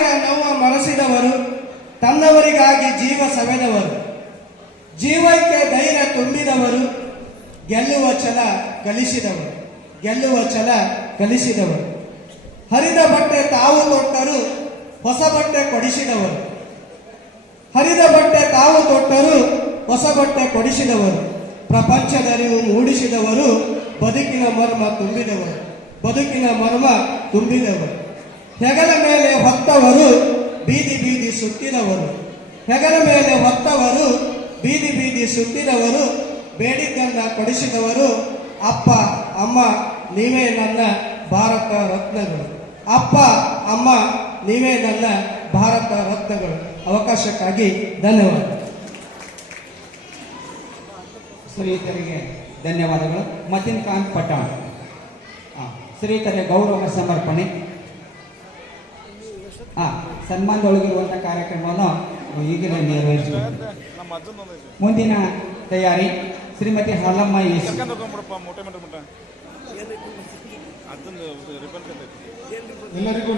ತಾಯರ ನೋವ ಮರೆಸಿದವರು, ತನ್ನವರಿಗಾಗಿ ಜೀವ ಸವೆದವರು, ಜೀವಕ್ಕೆ ಧೈರ್ಯ ತುಂಬಿದವರು, ಗೆಲ್ಲುವ ಛಲ ಕಲಿಸಿದವರು, ಗೆಲ್ಲುವ ಛಲ ಕಲಿಸಿದವರು. ಹರಿದ ಬಟ್ಟೆ ತಾವು ತೊಟ್ಟರು, ಹೊಸ ಬಟ್ಟೆ ಕೊಡಿಸಿದವರು, ಹರಿದ ಬಟ್ಟೆ ತಾವು ತೊಟ್ಟರು, ಹೊಸ ಬಟ್ಟೆ ಕೊಡಿಸಿದವರು, ಪ್ರಪಂಚದರಿವು ಮೂಡಿಸಿದವರು, ಬದುಕಿನ ಮರ್ಮ ತುಂಬಿದವರು, ಬದುಕಿನ ಮರ್ಮ ತುಂಬಿದವರು. ಹೆಗಲ ಮೇಲೆ ಹೊತ್ತವರು, ಬೀದಿ ಬೀದಿ ಸುತ್ತಿದವರು, ಹೆಗಲ ಮೇಲೆ ಹೊತ್ತವರು, ಬೀದಿ ಬೀದಿ ಸುತ್ತಿದವರು, ಬೇಡಿದ್ದನ್ನ ಕೊಡಿಸಿದವರು. ಅಪ್ಪ ಅಮ್ಮ ನೀವೇ ನನ್ನ ಭಾರತ ರತ್ನಗಳು, ಅಪ್ಪ ಅಮ್ಮ ನೀವೇ ನನ್ನ ಭಾರತ ರತ್ನಗಳು. ಅವಕಾಶಕ್ಕಾಗಿ ಧನ್ಯವಾದ. ಶ್ರೀಯುತರಿಗೆ ಧನ್ಯವಾದಗಳು. ಮತಿನ್ ಖಾನ್ ಪಠಾಣ್ ಶ್ರೀಯುತರಿಗೆ ಗೌರವ ಸಮರ್ಪಣೆ. ಸನ್ಮಾನದೊಳಗಿರುವಂಥ ಕಾರ್ಯಕ್ರಮವನ್ನು ಈಗಲೇ ನೆರವೇರಿಸಬೇಕು. ಮುಂದಿನ ತಯಾರಿ ಶ್ರೀಮತಿ ಹಾಲಮ್ಮ ಎಸ್. ಎಲ್ಲರಿಗೂ